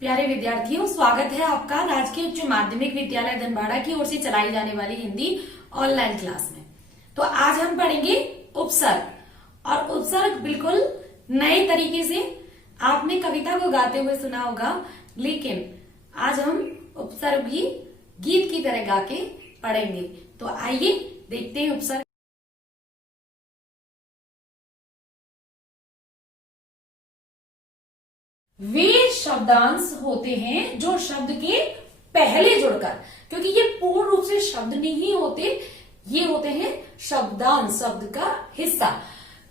प्यारे विद्यार्थियों, स्वागत है आपका राजकीय उच्च माध्यमिक विद्यालय धनबाड़ा की ओर से चलाई जाने वाली हिंदी ऑनलाइन क्लास में। तो आज हम पढ़ेंगे उपसर्ग। और उपसर्ग बिल्कुल नए तरीके से आपने कविता को गाते हुए सुना होगा, लेकिन आज हम उपसर्ग भी गीत की तरह गा के पढ़ेंगे। तो आइए देखते हैं उपसर्ग। वे शब्दांश होते हैं जो शब्द के पहले जुड़कर, क्योंकि ये पूर्ण रूप से शब्द नहीं होते, ये होते हैं शब्दांश, शब्द का हिस्सा।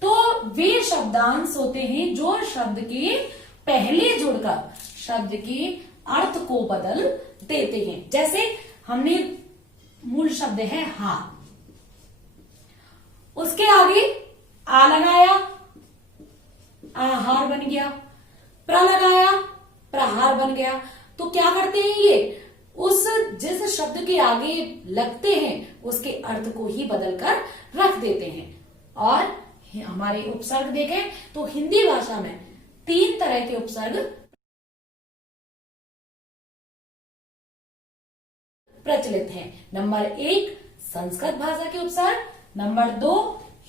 तो वे शब्दांश होते हैं जो शब्द के पहले जुड़कर शब्द के अर्थ को बदल देते हैं। जैसे हमने मूल शब्द है हा, उसके आगे आ लगाया, आहार बन गया, प्र लगाया, प्रहार बन गया। तो क्या करते हैं ये, उस जिस शब्द के आगे लगते हैं उसके अर्थ को ही बदलकर रख देते हैं। और हमारे उपसर्ग देखें तो हिंदी भाषा में 3 तरह के उपसर्ग प्रचलित हैं। नंबर 1 संस्कृत भाषा के उपसर्ग, नंबर 2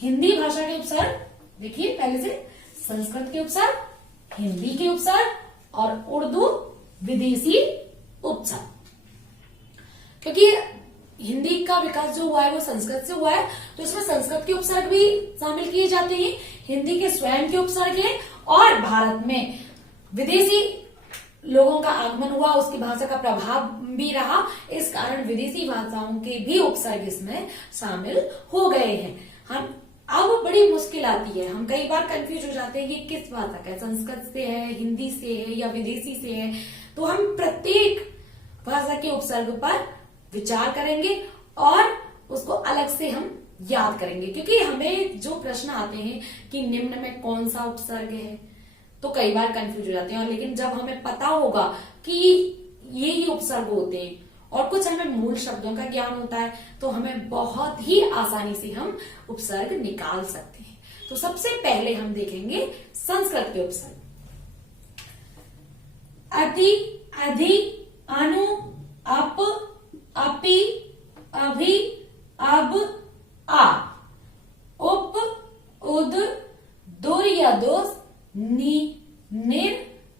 हिंदी भाषा के उपसर्ग। देखिए पहले से संस्कृत के उपसर्ग, हिंदी के उपसर्ग और उर्दू विदेशी उपसर्ग। क्योंकि हिंदी का विकास जो हुआ है वो संस्कृत से हुआ है, तो इसमें संस्कृत के उपसर्ग भी शामिल किए जाते हैं, हिंदी के स्वयं के उपसर्ग हैं, और भारत में विदेशी लोगों का आगमन हुआ, उसकी भाषा का प्रभाव भी रहा, इस कारण विदेशी भाषाओं के भी उपसर्ग इसमें शामिल हो गए हैं। हम अब बड़ी मुश्किल आती है, हम कई बार कंफ्यूज हो जाते हैं कि किस भाषा का है, संस्कृत से है, हिंदी से है या विदेशी से है। तो हम प्रत्येक भाषा के उपसर्ग पर विचार करेंगे और उसको अलग से हम याद करेंगे, क्योंकि हमें जो प्रश्न आते हैं कि निम्न में कौन सा उपसर्ग है, तो कई बार कंफ्यूज हो जाते हैं। और लेकिन जब हमें पता होगा कि ये उपसर्ग होते हैं और कुछ हमें मूल शब्दों का ज्ञान होता है, तो हमें बहुत ही आसानी से हम उपसर्ग निकाल सकते हैं। तो सबसे पहले हम देखेंगे संस्कृत के उपसर्ग। अति, अधि, अनु, अप, अपि, अभि, अब, आ, उप, उद, दुर या दोष, नि, निर,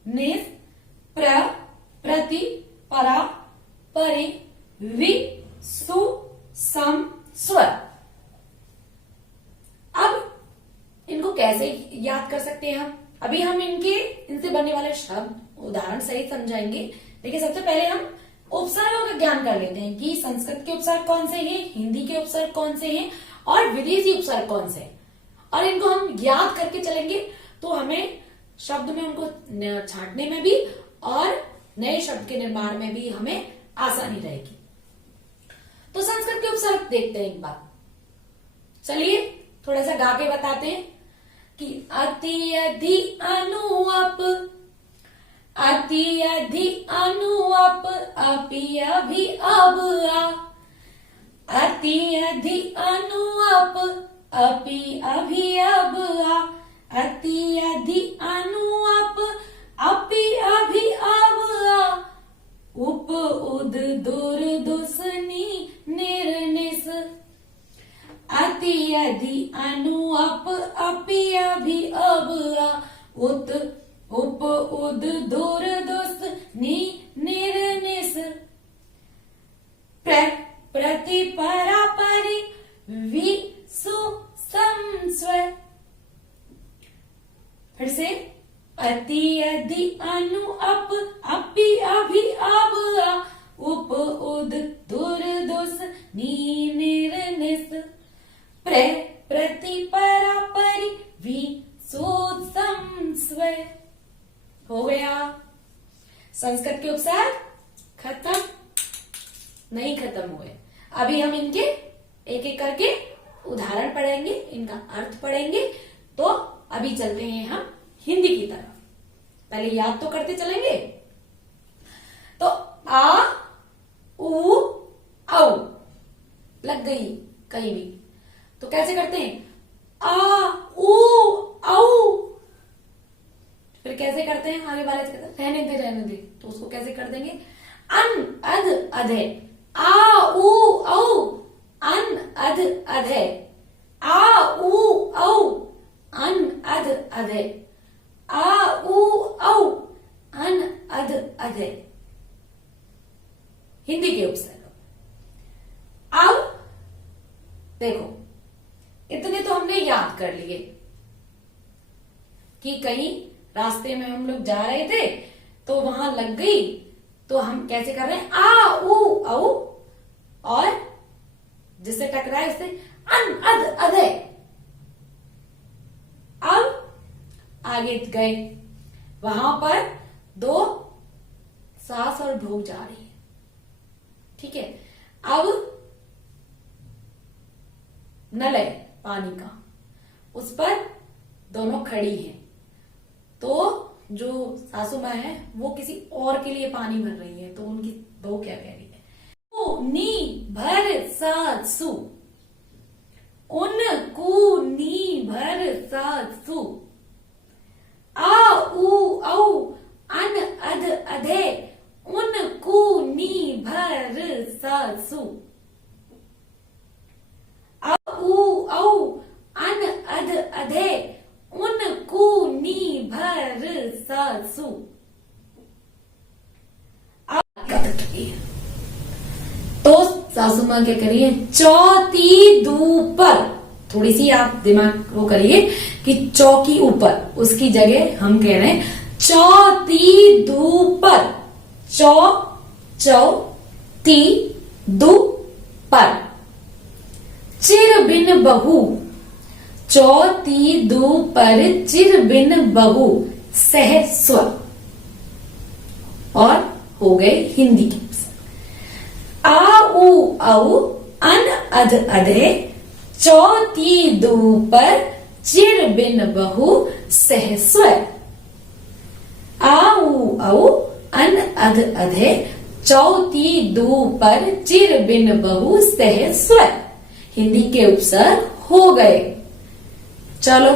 निस, प्र, प्रति, परा, परि, वि, सु, सम, स्वर। अब इनको कैसे याद कर सकते हैं हम? अभी हम इनसे बनने वाले शब्द उदाहरण सहित समझाएंगे। देखिए सबसे पहले हम उपसर्गों का ज्ञान कर लेते हैं कि संस्कृत के उपसर्ग कौन से हैं, हिंदी के उपसर्ग कौन से हैं और विदेशी उपसर्ग कौन से हैं, और इनको हम याद करके चलेंगे तो हमें शब्द में उनको छांटने में भी और नए शब्द के निर्माण में भी हमें आसानी रहेगी। तो संस्कृत के उपसर्ग देखते हैं एक बार। चलिए थोड़ा सा गा के बताते हैं कि अति, अधि, अनु, अप, अति, अधि, अनु, अप, अपि, अभि, अब, आ, अति, अधि, अनु, अप, अपि, अभि, अब, आ, अति, अधि, अनु, अप, अपि, अभि, अब, आ, उप, उद, दुर, दुस, नि, निर, निस, अति, अधि, अनु, अप, अपि, अभि, अब, आ, उत, उप, उद, दुर, दुस, नि, निर, निस, प्र, प्रति, परा, परि, वि, सु, सम, स्वर। फिर से अति, अधि, अनु, अप, अपि, अभि, अब, आ, उप, उद, दुर, दुस, नि, निर, निस, प्र, प्रति, परा, परि, वि, सु, सम, स्वर। हो गया। संस्कृत के उपसर्ग खत्म? नहीं खत्म हुए। अभी हम इनके एक एक करके उदाहरण पढ़ेंगे, इनका अर्थ पढ़ेंगे। तो अभी चलते हैं हम हिंदी की तरफ। पहले याद तो करते चलेंगे। तो आ, उ, औ लग गई कहीं भी, तो कैसे करते हैं? आ, उ, औ। फिर कैसे करते हैं, आगे वाले से कहते हैं रहने दे, तो उसको कैसे कर देंगे, अन अध अधे, आ उ औ, अन अध अधे, आ उ औ, अन अध अधे, आ उ औ, अन अध अधे। हिंदी के उपसर्ग। अब देखो, इतने तो हमने याद कर लिए कि कहीं रास्ते में हम लोग जा रहे थे तो वहां लग गई, तो हम कैसे कर रहे हैं, आ उ औ, और जिससे टकराए उससे अन अध अधे। अब आगे गए, वहां पर दो सास और बहू जा रही है, ठीक है। अब नल है पानी का, उस पर दोनों खड़ी हैं, तो जो सासू माँ है वो किसी और के लिए पानी भर रही है, तो उनकी बहू क्या कह रही है, ओ नी भर सासू, उनको नी भर सासू, आ उ औ, अन अध अधे, उनको नी भर सासू, आ उ औ, अन अध अधे, उनको नी भर सासू। तो सासू मां क्या करिए, चौथी दू पर, थोड़ी सी आप दिमाग वो करिए कि चौकी ऊपर, उसकी जगह हम कह रहे हैं चौथी दू पर, चौ ती दू पर, चिर बिन बहू, चौथी दू पर चिर बिन बहू, सह स्वर, और हो गए हिंदी के। आ उ औ, अन अध अधे, चौथी दू पर चिर बिन बहू, सह स्वर। आ उ औ, अन अध अधे, चौथी दू पर चिर बिन बहू, सह स्वर। हिंदी के उपसर्ग हो गए। चलो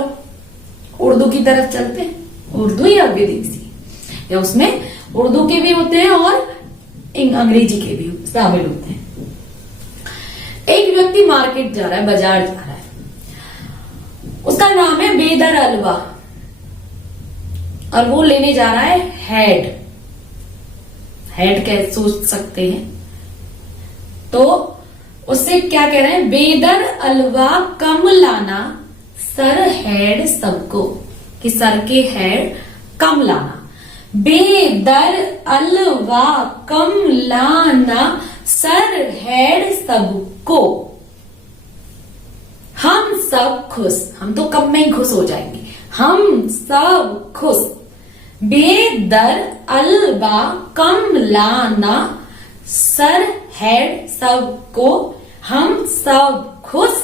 उर्दू की तरफ चलते हैं। उर्दू या विदेशी, या उसमें उर्दू के भी होते हैं और अंग्रेजी के भी शामिल होते हैं। एक व्यक्ति मार्केट जा रहा है, बाजार जा रहा है, उसका नाम है बेदर अलवा, और वो लेने जा रहा है हेड। हेड कैसे सोच सकते हैं, तो उससे क्या कह रहे हैं, बेदर अलवा कम लाना, सर हेड सबको, कि सर के हेड कम लाना। बेदर अलवा कम लाना, सर हेड सबको। हम सब खुश, हम तो कम में ही खुश हो जाएंगे, हम सब खुश। बेदर अलवा कम लाना, सर हेड सबको, हम सब खुश।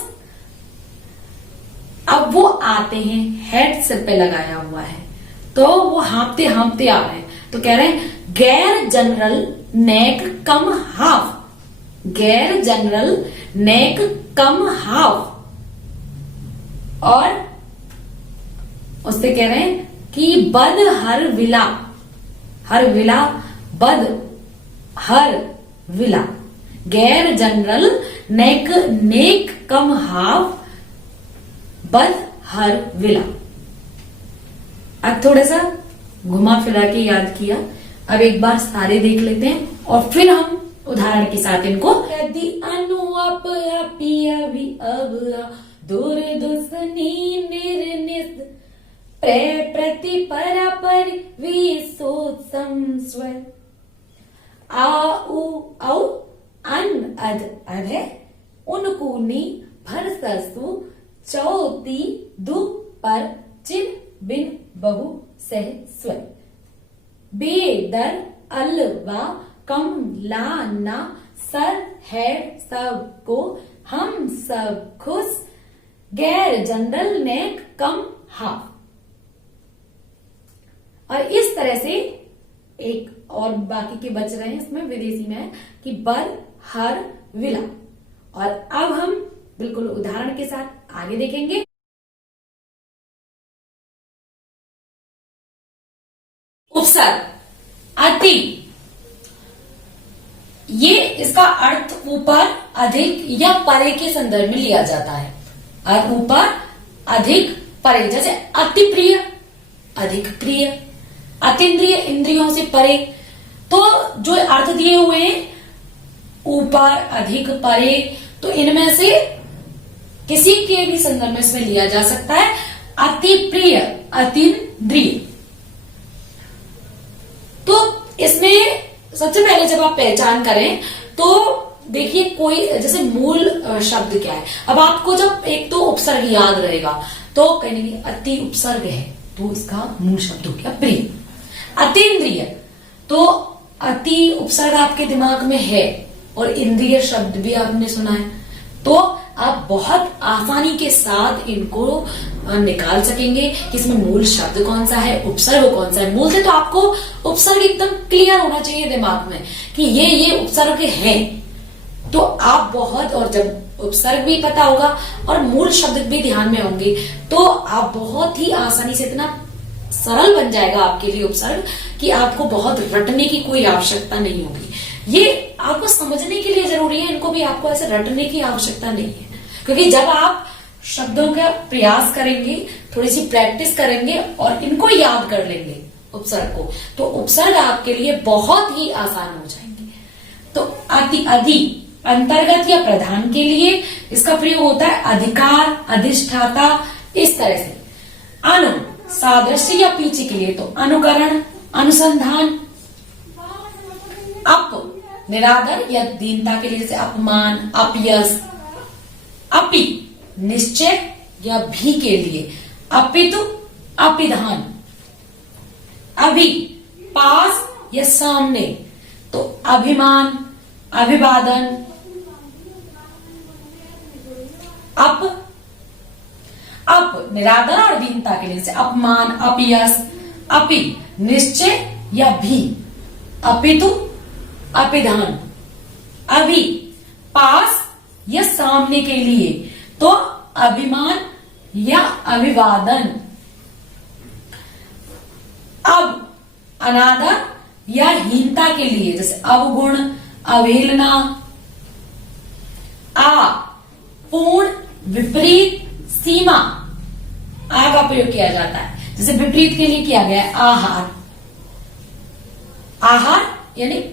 अब वो आते हैं, हेड सिर पे लगाया हुआ है, तो वो हाँपते हाँपते आ रहे हैं, तो कह रहे हैं गैर जनरल नेक कम हाफ, गैर जनरल नेक कम हाफ। और उससे कह रहे हैं कि बद हर विला, हर विला बद हर विला, गैर जनरल नेक नेक कम हाफ, बद हर विला। अब थोड़ा सा घुमा फिरा के याद किया, अब एक बार सारे देख लेते हैं और फिर हम उदाहरण के साथ इनको। यदि अनु अप अपि अभि अब दूर दुसनी निर्निस प्रे प्रति परा पर विसो संस्वर। आ उ औ, अन अध अधे, उनको नी भर ससु, चौथी दु पर चिर बिन बहु सह स्वर। बेदर अलवा कम लाना, सर हेड सबको, हम सब खुश। गैर जनरल नेक कम हाफ। और इस तरह से एक और बाकी के बच रहे हैं, इसमें विदेशी में है कि बद हर विला। और अब हम बिल्कुल उदाहरण के साथ आगे देखेंगे। उपसर्ग अति, ये इसका अर्थ ऊपर, अधिक या परे के संदर्भ में लिया जाता है। अर्थ ऊपर, अधिक, परे। जैसे अति प्रिय, अधिक प्रिय, अतीन्द्रिय, इंद्रियों से परे। तो जो अर्थ दिए हुए हैं ऊपर, अधिक, परे, तो इनमें से किसी के भी संदर्भ में इसमें लिया जा सकता है। अति प्रिय, अतीन्द्रिय। तो इसमें सबसे पहले जब आप पहचान करें तो देखिए कोई जैसे मूल शब्द क्या है। अब आपको जब एक तो उपसर्ग याद रहेगा तो कहेंगे अति उपसर्ग है, तो इसका मूल शब्द हो गया प्रिय। अतीन्द्रिय, तो अति उपसर्ग आपके दिमाग में है और इंद्रिय शब्द भी आपने सुना है, तो आप बहुत आसानी के साथ इनको निकाल सकेंगे कि इसमें मूल शब्द कौन सा है, उपसर्ग कौन सा है। मूल से तो आपको उपसर्ग एकदम क्लियर होना चाहिए दिमाग में कि ये उपसर्ग हैं, तो आप बहुत, और जब उपसर्ग भी पता होगा और मूल शब्द भी ध्यान में होंगे तो आप बहुत ही आसानी से, इतना सरल बन जाएगा आपके लिए उपसर्ग कि आपको बहुत रटने की कोई आवश्यकता नहीं होगी। ये आपको समझने के लिए जरूरी है, इनको भी आपको ऐसे रटने की आवश्यकता नहीं है, क्योंकि जब आप शब्दों का प्रयास करेंगे, थोड़ी सी प्रैक्टिस करेंगे और इनको याद कर लेंगे उपसर्ग को, तो उपसर्ग आपके लिए बहुत ही आसान हो जाएंगे। तो अति, अधि अंतर्गत या प्रधान के लिए इसका प्रयोग होता है, अधिकार, अधिष्ठाता, इस तरह से। अनु सादृश्य या पीछे के लिए तो अनुकरण, अनुसंधान। अप निरादर या दीनता के लिए जैसे अपमान, अपयश। अपि निश्चय या भी के लिए अपितु, अपिधान। अभि पास या सामने, तो अभिमान, अभिवादन। अप निरादर और दीनता के लिए जैसे अपमान, अपयश। अपि निश्चय या भी, अपितु, अपिधान। अभि पास या सामने के लिए, तो अभिमान या अभिवादन। अब अनादर या हीनता के लिए जैसे अवगुण, अवहेलना। आ पूर्ण, विपरीत, सीमा। आ का प्रयोग किया जाता है, जैसे विपरीत के लिए किया गया है आहार। आहार यानी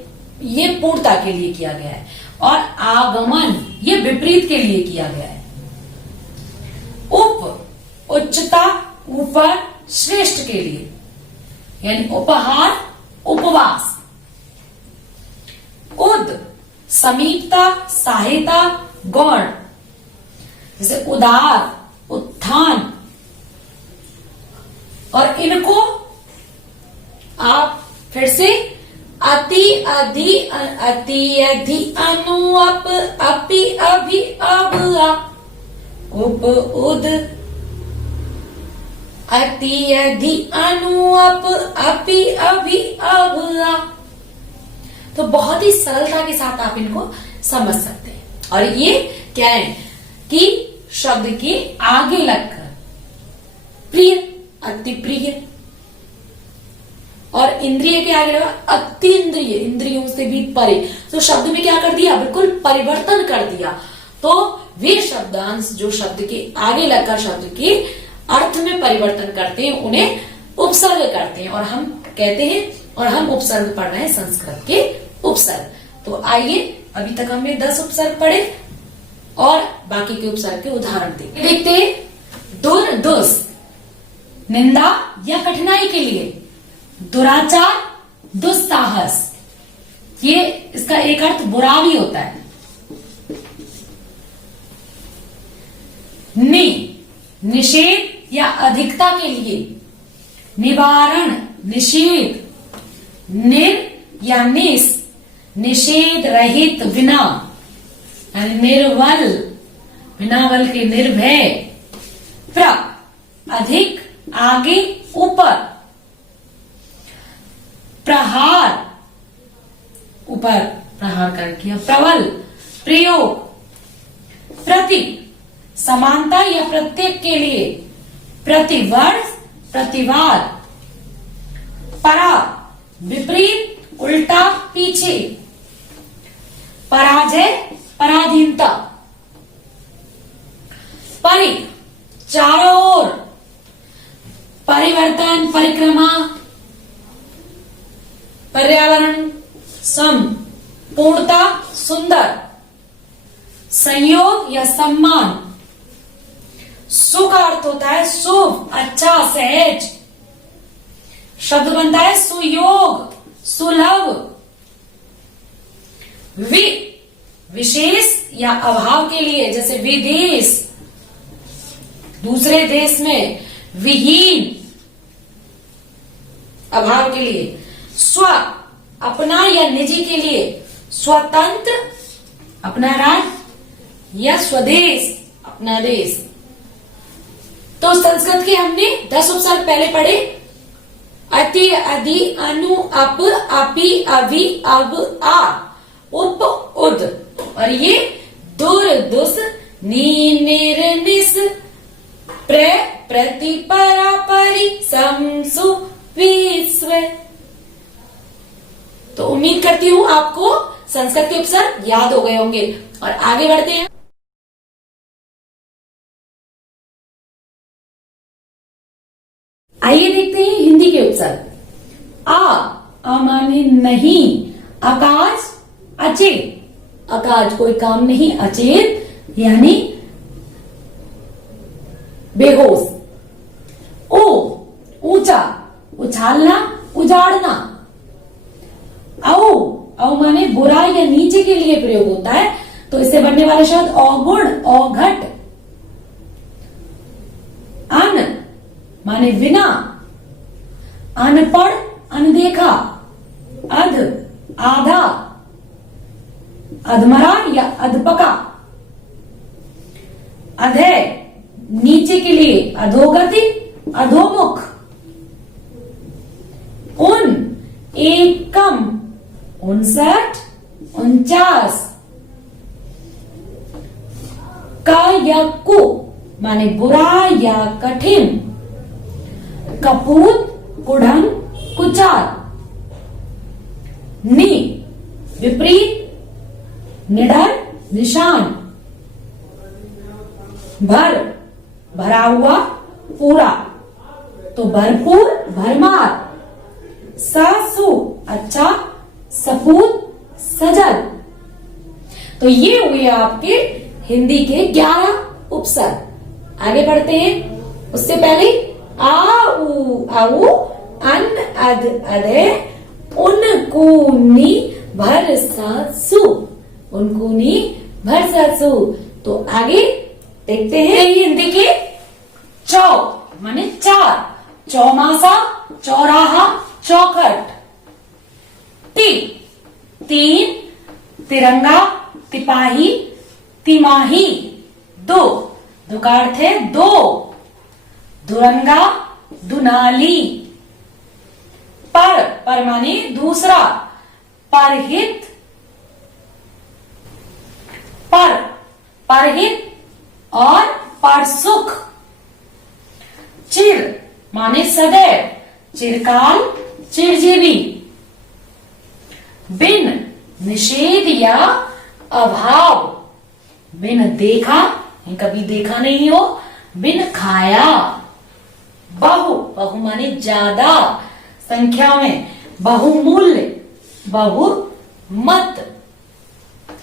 ये पूर्णता के लिए किया गया है, और आगमन ये विपरीत के लिए किया गया है। उप उच्चता, ऊपर, श्रेष्ठ के लिए, यानी उपहार, उपवास। उद समीपता, सहायता, गौण, जैसे उदार, उत्थान। और इनको आप फिर से अति, अधि, अति, अधि, अनु, अप, अपि, अभि, अब, उप, उद, अति, अधि, अनु, अप, अपि, अभि, अब। तो बहुत ही सरलता के साथ आप इनको समझ सकते हैं। और ये क्या है कि शब्द के आगे लगकर प्रिय, अति प्रिय, और इंद्रिय के आगे लगा अतीन्द्रिय, इंद्रियों से भी परे। तो शब्द में क्या कर दिया, बिल्कुल परिवर्तन कर दिया। तो वे शब्दांश जो शब्द के आगे लगकर शब्द के अर्थ में परिवर्तन करते हैं उन्हें उपसर्ग करते हैं, और हम कहते हैं, और हम उपसर्ग पढ़ रहे हैं संस्कृत के उपसर्ग। तो आइए, अभी तक हमने 10 उपसर्ग पढ़े और बाकी के उपसर्ग के उदाहरण देखते हैं। दुर, दुस निंदा या कठिनाई के लिए। दुराचार, दुस्साहस, ये इसका एक अर्थ बुरा भी होता है। नि निषेध या अधिकता के लिए। निवारण, निषेध। निर या निस निषेध रहित, बिना, निर्बल, बिना बल के, निर्भय। प्र अधिक, आगे, ऊपर। प्रहार ऊपर प्रहार कर किया। प्रबल प्रयोग। प्रति समानता या प्रत्येक के लिए। प्रतिवर्ष प्रतिवाद। परा विपरीत, उल्टा, पीछे। पराजय पराधीनता। परि चारों ओर, परिवर्तन परिक्रमा, पर्यावरण, सम पूर्णता सुंदर, संयोग या सम्मान। सुख का अर्थ होता है शुभ, अच्छा, सहज। शब्द बनता है सुयोग, सुलभ। विशेष या अभाव के लिए, जैसे विदेश, दूसरे देश में, विहीन, अभाव के लिए। स्व अपना या निजी के लिए, स्वतंत्र अपना राज्य या स्वदेश अपना देश। तो संस्कृत के हमने 10 उपसर्ग पहले पढ़े। अति, अधि, अनु, अप, अपि, अभि, अब, आ, उप, उद। और ये दुर, दुस, नी, निर, निस, प्र, प्रति, परा, परि, सम, सु, विस्व। तो उम्मीद करती हूं आपको संस्कृत के उपसर्ग याद हो गए होंगे। और आगे बढ़ते हैं। आइए देखते हैं हिंदी के उपसर्ग। आ माने नहीं, अकाज अचेत, अकाज कोई काम नहीं, अचेत यानी बेहोश। ओ ऊंचा, उछालना, उजाड़ना। औ माने बुरा या नीचे के लिए प्रयोग होता है, तो इससे बनने वाले शब्द अवगुण, अवघट। अन माने बिना, अनपढ़, अनदेखा। अध आधा, अधमरा या अधपका। अधे नीचे के लिए, अधोगति, अधोमुख। उन एक कम, 59, 49। का या कु माने बुरा या कठिन। कपूत, कुढ़न, कुचार। नि विपरीत, निडर, निशान। भर भरा हुआ, पूरा, तो भरपूर, भरमार। सासु अच्छा, सपूत, सजल। तो ये हुए आपके हिंदी के 11 उपसर्ग। आगे बढ़ते हैं। उससे पहले आ, उ, आउ, अन, अध, अधे, उन, कु, नी, भर, सासु, उनकुनी, भर, सासु। तो आगे देखते हैं हिंदी के चौ माने 4, चौमासा, चौराहा, चौखट। तीन, तिरंगा, तिपाही, तिमाही। दो का अर्थ है 2, दुरंगा, दुनाली। पर माने दूसरा, परहित, परहित और परसुख। चिर माने सदैव, चिरकाल, चिरजीवी। बिन निषेध या अभाव, बिन देखा, कभी देखा नहीं हो, बिन खाया। बहु माने ज्यादा संख्या में, बहुमूल्य, बहुमत।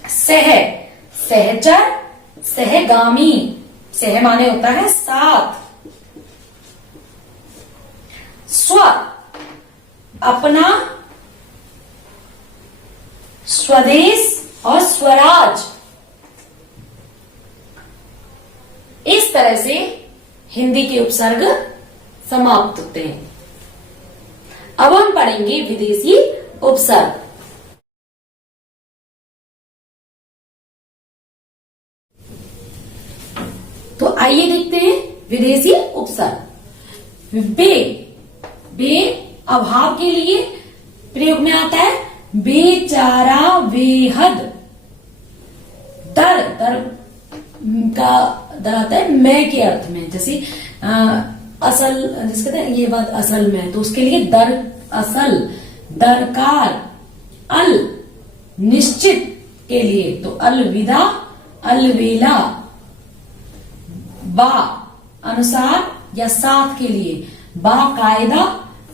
सहचर, सहगामी, सह माने होता है साथ। स्व अपना, स्वदेश और स्वराज। इस तरह से हिंदी के उपसर्ग समाप्त होते हैं। अब हम पढ़ेंगे विदेशी उपसर्ग। तो आइए देखते हैं विदेशी उपसर्ग। बे अभाव के लिए प्रयोग में आता है, बेचारा, बेहद। दर का दर आता है मैं के अर्थ में, जैसे असल, जिस कहते हैं ये बात असल में, तो उसके लिए दर असल, दरकार, अल निश्चित के लिए, तो अलविदा, अलवेला, बा अनुसार या साथ के लिए, बाकायदा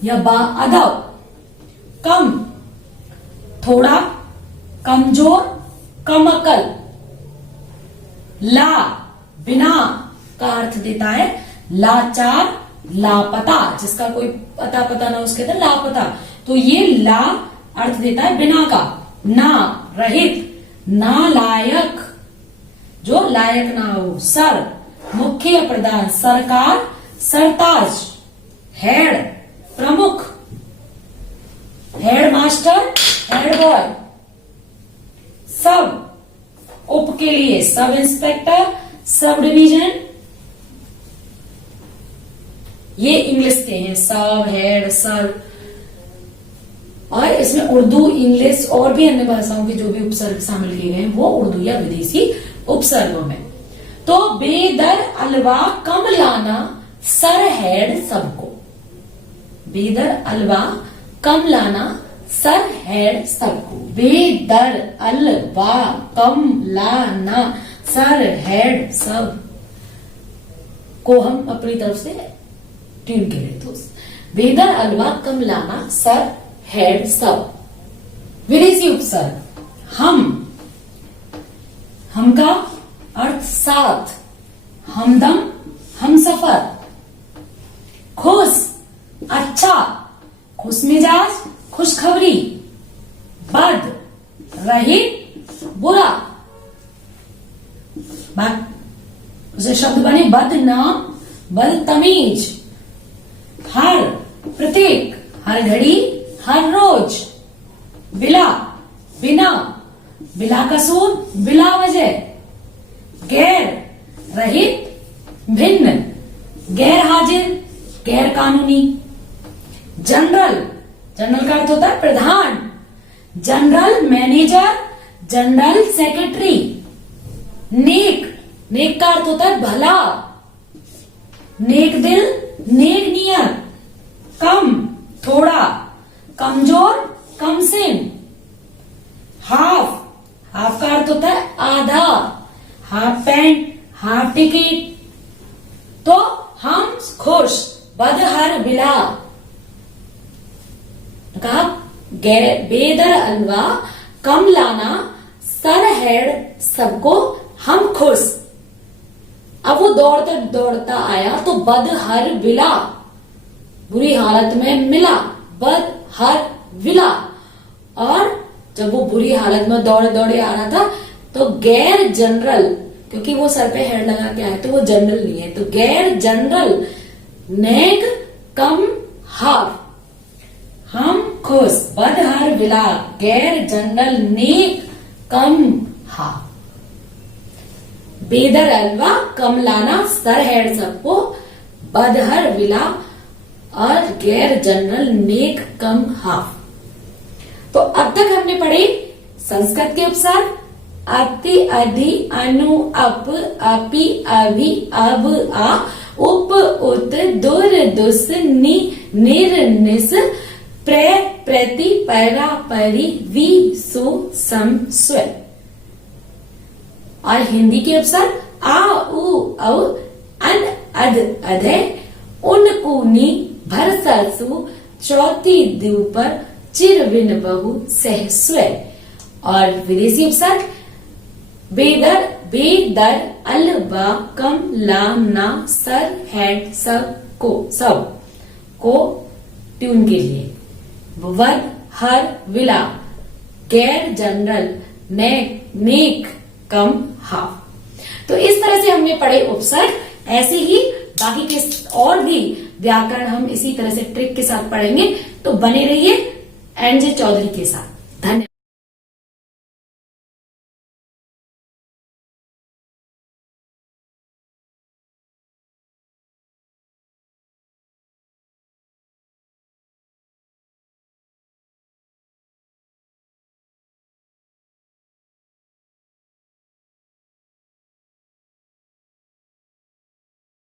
या बाअदब, कम थोड़ा, कमजोर, कम अकल, ला बिना का अर्थ देता है लाचार, लापता, जिसका कोई अता पता ना उसके अंदर लापता, तो ये ला अर्थ देता है बिना का, ना रहित, नालायक जो लायक ना हो, सर मुख्य या प्रधान, सरकार, सरताज, हेड प्रमुख, हेड मास्टर, हेड बॉय, सब उप के लिए सब इंस्पेक्टर, सब डिवीजन, ये इंग्लिश के हैं, सब, हेड, सर। और इसमें उर्दू, इंग्लिश और भी अन्य भाषाओं के जो भी उपसर्ग शामिल किए गए हैं वो उर्दू या विदेशी उपसर्गों में। तो बेदर अलवा कम लाना सर हेड सबको, बेदर अलवा कम लाना सर हेड सबको, बेदर अलवा कम लाना सर हेड सब को हम अपनी तरफ से ट्यून करें तो बेदर अलवा कम लाना सर हेड सब। विदेशी उपसर्ग हम का अर्थ साथ, हमदम, हमसफर, खुश अच्छा, खुश मिजाज, खुशखबरी, बद रहित बुरा, उसे शब्द बने बदनाम, बदतमीज, हर प्रत्येक, हर घड़ी, हर रोज, बिला बिना, बिला कसूर, बिला वजह, गैर रहित भिन्न, गैर हाजिर, गैर कानूनी, जनरल, जनरल का अर्थ होता है प्रधान, जनरल मैनेजर, जनरल सेक्रेटरी, नेक, नेक का अर्थ होता है भला, नेक दिल, नेक नियत, कम थोड़ा, कमजोर, कमसिन, हाफ, हाफ का अर्थ होता है आधा, हाफ पैंट, हाफ टिकट, तो हम खुश, बदहर बिला, कहा बेदर अलवा कम लाना सर हेड सबको हम खुश। अब वो दौड़ता दौड़ता आया तो बदहर बिला, बुरी हालत में मिला, बदहर विला, और जब वो बुरी हालत में दौड़े दौड़े आ रहा था तो गैर जनरल, क्योंकि वो सर पे हेड लगा के आया तो वो जनरल नहीं है, तो गैर जनरल नेक कम हाफ, हम खुश, बदहर विला, गैर जनरल नेक कम हाफ, बेदर अलवा कम लाना सर हेड सबको, बदहर विला और गैर जनरल नेक कम हाफ। तो अब तक हमने पढ़े संस्कृत के उपसर्ग अति, अधि, अनु, अप, अपि, अभि, अब, आ, उप, उत, दुर, दुस, नि, निर, निस, प्र, प्रति, पैरा, परि, वि, सु, सम, स्व। और हिंदी के उपसर्ग आ, उ, औ, अन, अध, अधे, उन, ऊनी, भर, सरसु, चौथी द्विपर, चिर, विन, बहु, सह, स्व। और विदेशी उपसर्ग बेदर, बेदर, अलवा, कम, लाना, सर, हेड, सब को ट्यून के लिए, वद, हर, विला, गैर जनरल, नेक, कम, हाफ। तो इस तरह से हमने पढ़े उपसर्ग। ऐसे ही बाकी के और भी व्याकरण हम इसी तरह से ट्रिक के साथ पढ़ेंगे, तो बने रहिए एनजे चौधरी के साथ। धन्यवाद।